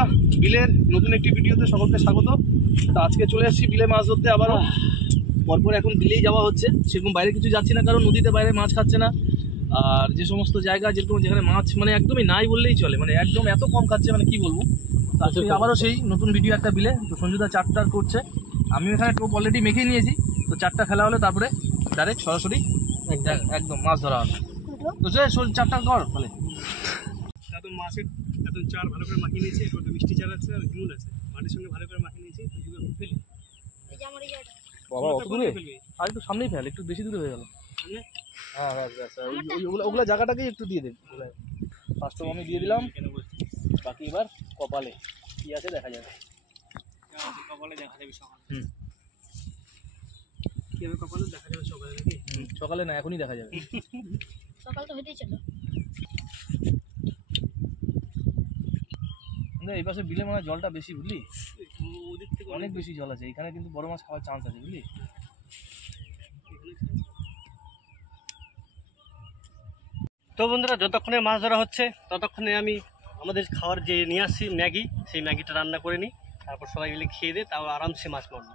বন্ধুরা, বিলের নতুন একটি ভিডিওতে সকলকে স্বাগত। তো আজকে চলে আসছি বিলে মাছ ধরতে আবারও। পরপর এখন বিলেই যাওয়া হচ্ছে, সেরকম বাইরে কিছু যাচ্ছি না, কারণ নদীতে বাইরে মাছ খাচ্ছে না। আর যে সমস্ত জায়গা যেরকম যেখানে মাছ মানে একদমই নাই বললেই চলে, মানে একদম এত কম খাচ্ছে, মানে কি বলবো। তো আজকে আবারও সেই নতুন ভিডিও একটা বিলে। তো সঞ্জুদা চারটার করছে, আমি এখানে টোপ অলরেডি মেখে নিয়েছি। তো চারটা ফেলা হলে তারপরে ডাইরেক্ট সরাসরি একদম মাছ ধরা হবে। তো চারটা কর ফলে এত মাছের এত চার ভালো করে মাখিয়ে নিয়েছি, একটু মিষ্টি চাল আছে আর হিমুল আছে, মাটির সঙ্গে ভালো করে মাখিয়ে নিয়েছি। ফেলি বাবা অত দূরে, আর একটু সামনেই ফেল, একটু বেশি দূরে হয়ে গেল। হ্যাঁ ওগুলো জায়গাটাকেই একটু দিয়ে দেব। ফার্স্ট আমি দিয়ে দিলাম, বাকি এবার কপালে কি আছে দেখা যাবে। কপালে দেখা যাবে সকালে। কি হবে কপালে দেখা যাবে সকালে নাকি? সকালে না, এখনই দেখা যাবে। সকাল তো হতেই চলো। এই পাশে বিলে মানে জলটা বেশি, বুঝলি, ওদিক থেকে অনেক বেশি জল আছে। এখানে কিন্তু বড় মাছ খাওয়ার চান্স আছে, বুঝলি। তো বন্ধুরা, যতক্ষণে মাছ ধরা হচ্ছে ততক্ষণে আমি আমাদের খাওয়ার যে নিয়ে আসছি ম্যাগি, সেই ম্যাগিটা রান্না করে নিই, তারপর সবাই মিলে খেয়ে দিয়ে তাও আরামসে মাছ মারবো।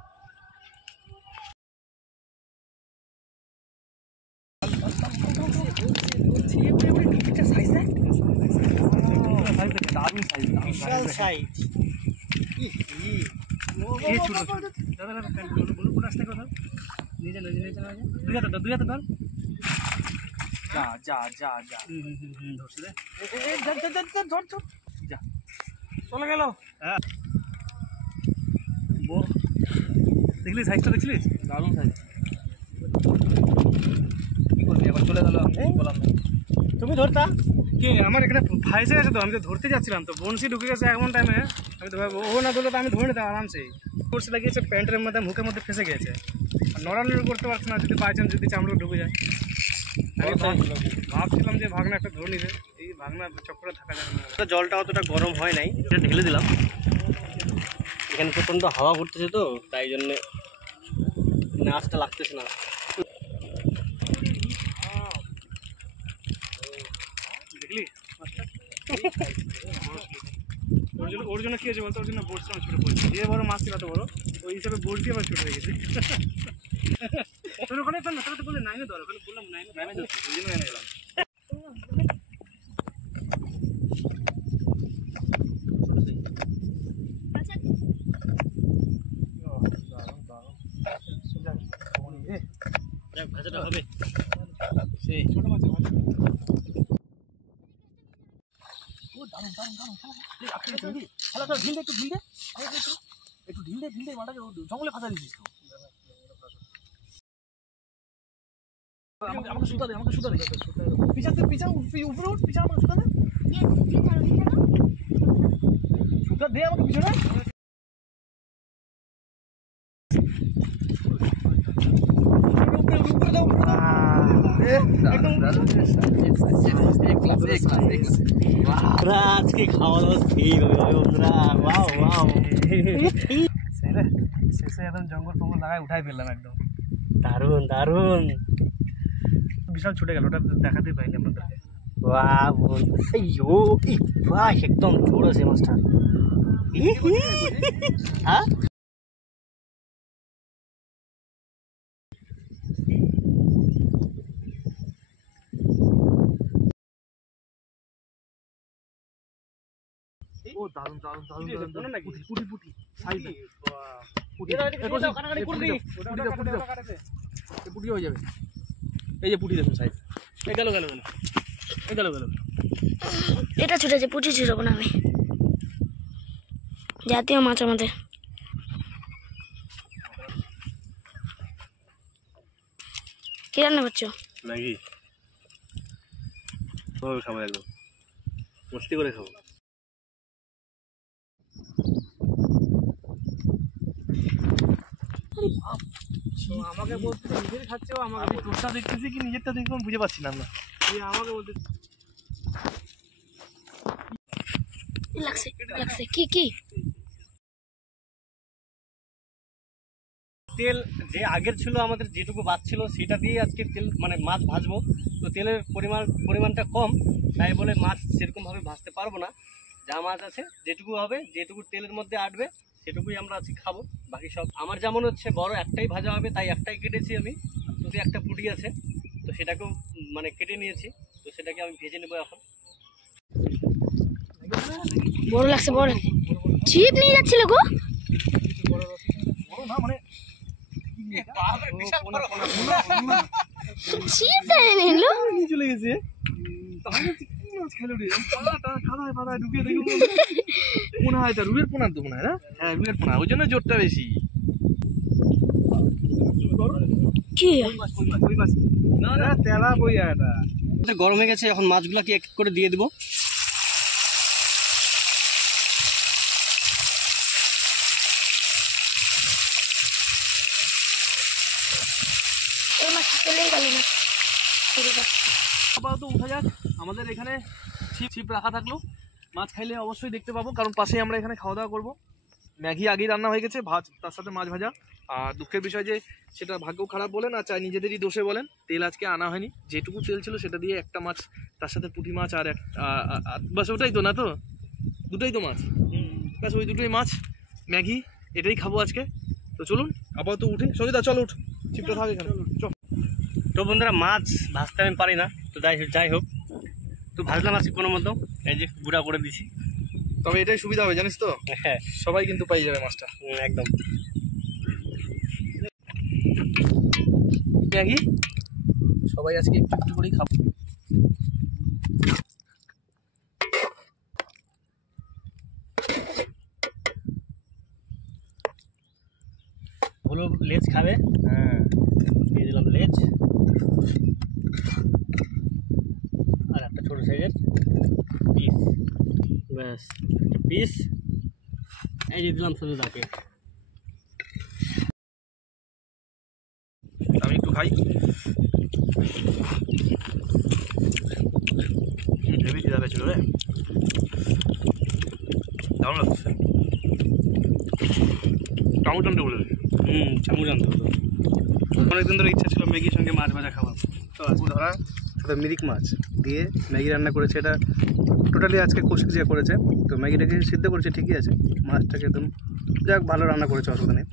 বিশাল সাইজ। চলে গেল। হ্যাঁ, দেখলি সাইজটা, দেখছিলিস? দারুণ সাইজ। কি করবি এখন, চলে গেল, বললাম না। তুমি ধরতা কি? আমার এখানে ফাইসে গেছে, তো আমি তো ধরতে যাচ্ছিলাম, তো বনশি ঢুকে গেছে এমন টাইমে। আমি তো ও না ধরলে তো আমি ধরে নিতাম আরামসে। কোর্স লাগিয়েছে প্যান্টের মধ্যে, মুখের মধ্যে ফেসে গেছে, আর নড়ানড়ি করতে পারছি না, যদি বাই চান্স যদি চামড়া ঢুকে যায়। আমি ভাবছিলাম যে ভাগনা একটা ধরে নিবে, এই ভাগনা চক্করে থাকা যাবে না। জলটা অতটা গরম হয় নাই, এটা ঢেলে দিলাম। এখানে প্রচণ্ড হাওয়া ঘুরতেছে, তো তাই জন্যে আঁচটা লাগতেছে না। দেখলি ওর জন্য কি হয়েছে বলতো? ওর জন্য বোর্ডটা আমার ছোটো পড়েছে। যে বড় মাছ ছিল এত বড়, ওই হিসাবে বোর্ডটি আবার ছোটো হয়ে গেছে। তোর ওখানে না, তোর তো বলে নাইনে ধর, ওখানে বললাম নাইনে ধরছি, ওই জন্য এনে এলাম। ভাজাটা হবে সেই ছোট মাছের ভাজা। ও দারুণ দারুণ দারুণ। খেলা চল, ঢিল দে, একটু ঢিল দে, একটু ঢিল দে, ঢিল দে, মাটাকে জঙ্গলে ফাঁসা দিচ্ছিস তো। আমাকে সুতা দে, আমাকে সুতা দে। পিছাতে পিছা, উপরে উঠ, পিছা, আমাকে সুতা দে, সুতা দে আমাকে পিছনে। আজকে খাওয়া দাওয়া ঠিক হবে বন্ধুরা। ওয়াও ওয়াও, শেষে একদম জঙ্গল ফঙ্গল লাগায় উঠাই ফেললাম একদম। দারুণ দারুণ, বিশাল ছুটে গেল, ওটা দেখাতেই পাইনি আপনাদেরকে। বাহ বন্ধু, একদম জোর আছে মাছটা। হ্যাঁ, ও দারুণ দারুণ দারুণ দারুণ নাকি? পুটি পুটি সাইজে পুটি হয়ে যাবে। এই যে পুটি দেখুন সাইজ, এই গেল গেল গেল, এই গেল গেল। এটা ছুটেছে, পুঁটি ছুটবো না আমি। জাতীয় মাছ আমাদের। কি রান্না করছো? ম্যাগি। খাবো একদম মস্তি করে খাবো। আমাকে বলতে নিজের খাচ্ছে, আমাকে তোরটা দেখতেছি কি নিজেরটা দেখবো বুঝে পাচ্ছি না। আমাকে বলতে লাগছে লাগছে। কি কি তেল যে আগের ছিল, আমাদের যেটুকু বাঁচছিল সেটা দিয়ে আজকে তেল মানে মাছ ভাজবো। তো তেলের পরিমাণটা কম, তাই বলে মাছ সেরকমভাবে ভাজতে পারবো না। যা মাছ আছে যেটুকু হবে, যেটুকু তেলের মধ্যে আটবে সেটুকুই আমরা আজকে খাবো। বাকি সব আমার যেমন হচ্ছে বড় একটাই ভাজা হবে, তাই একটাই কেটেছি আমি। যদি একটা পুঁটি আছে তো সেটাকেও মানে কেটে নিয়েছি, তো সেটাকে আমি ভেজে নেবো এখন। বড় লাগছে, বড় ছিপ নিয়ে যাচ্ছিল গো। ছিপ টেনে নিল, নিয়ে চলে গেছে। তাহলে কি মাছ খেলো রে? খাদায় ফাদায় ঢুকে দেখো মনে হয়, রুইয়ের পোনা তো মনে হয় না? হ্যাঁ রুইয়ের পোনা, ওই জন্য জোরটা বেশি। কি না না তেলা বইয়া এটা গরম হয়ে গেছে, এখন মাছগুলোকে এক এক করে দিয়ে দেবো। এই মাছ চলেই গেল না। আপাতত উঠা যাক। আমাদের এখানে ছিপ রাখা থাকলো, মাছ খাইলে অবশ্যই দেখতে পাবো, কারণ পাশেই আমরা এখানে খাওয়া দাওয়া করবো। ম্যাগি আগেই রান্না হয়ে গেছে, ভাত তার সাথে মাছ ভাজা। আর দুঃখের বিষয় যে সেটা ভাগ্য খারাপ বলেন আর চাই নিজেদেরই দোষে বলেন, তেল আজকে আনা হয়নি। যেটুকু তেল ছিল সেটা দিয়ে একটা মাছ, তার সাথে পুঁটি মাছ আর বাস ওটাই তো, না তো দুটোই তো মাছ, ব্যাস ওই দুটোই মাছ, ম্যাগি, এটাই খাবো আজকে। তো চলুন আপাতত উঠে, সঙ্গীতা চল উঠ, ছিপটা থাকে এখানে চল। তো বন্ধুরা মাছ ভাজতে আমি পারি না, তো যাই হোক তো ভাজলাম আজকে কোনো মতো, এই যে গুঁড়া করে দিছি। তবে এটাই সুবিধা হবে জানিস তো, হ্যাঁ সবাই কিন্তু পাই যাবে মাছটা। একদম। ম্যাগি সবাই আজকে একটু একটু করেই খাবো। হলো লেজ খাবে, হ্যাঁ দিয়ে দিলাম লেজ, আর একটা ছোটো সাইজের পিস, ব্যাস একটা পিস এই দিয়ে দিলাম শুধু তাকে। আমি একটু খাই, হেভি খিদা পেয়েছিল রে, দারুণ লাগছে। চামচ আনতে বলে চামচ আনতে হতো। অনেকদিন ধরে ইচ্ছা ছিল ম্যাগির সঙ্গে মাছ ভাজা খাওয়ার, তো আজকে ধরা সাথে মিরিক মাছ দিয়ে ম্যাগি রান্না করেছে। এটা টোটালি আজকে কষিয়ে করেছে, তো ম্যাগিটাকে সিদ্ধ করেছে ঠিকই আছে, মাছটাকে একদম যাক ভালো রান্না করেছে, অসুবিধা নেই,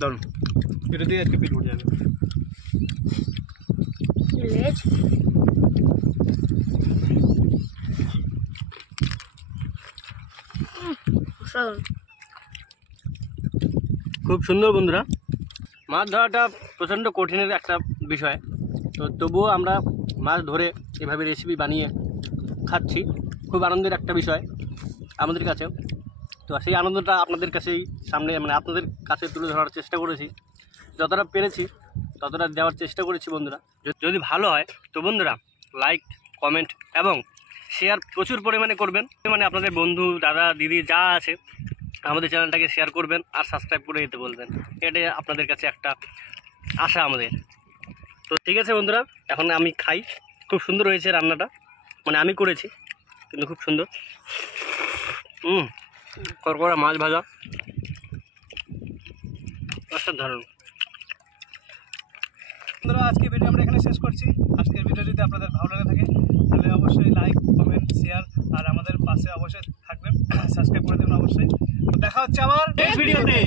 দারুণ। এটা দিয়ে আজকে পেট ভরে যাবে। লেজ খুব সুন্দর বন্ধুরা, মাছ ধরাটা প্রচণ্ড কঠিনের একটা বিষয়, তো তবুও আমরা মাছ ধরে এভাবে রেসিপি বানিয়ে খাচ্ছি, খুব আনন্দের একটা বিষয় আমাদের কাছেও। তো সেই আনন্দটা আপনাদের কাছেই সামনে মানে আপনাদের কাছে তুলে ধরার চেষ্টা করেছি, যতটা পেরেছি ততটা দেওয়ার চেষ্টা করেছি বন্ধুরা। যদি ভালো হয় তো বন্ধুরা লাইক, কমেন্ট এবং শেয়ার প্রচুর পরিমাণে করবেন, মানে আপনাদের বন্ধু, দাদা, দিদি যা আছে আমাদের চ্যানেলটাকে শেয়ার করবেন আর সাবস্ক্রাইব করে দিতে বলবেন, এটাই আপনাদের কাছে একটা আশা আমাদের। তো ঠিক আছে বন্ধুরা, এখন আমি খাই। খুব সুন্দর হয়েছে রান্নাটা, মানে আমি করেছি কিন্তু খুব সুন্দর। করকরা মাছ ভাজা অসাধারণ। বন্ধুরা আজকে ভিডিও আমরা এখানে শেষ করছি। আজকের ভিডিও যদি আপনাদের ভালো লাগে থাকে তাহলে অবশ্যই লাইক, কমেন্ট, শেয়ার আর আমাদের পাশে অবশ্যই থাকবেন, সাবস্ক্রাইব করে দেবেন অবশ্যই। তো দেখা হচ্ছে আবার নেক্সট ভিডিওতে।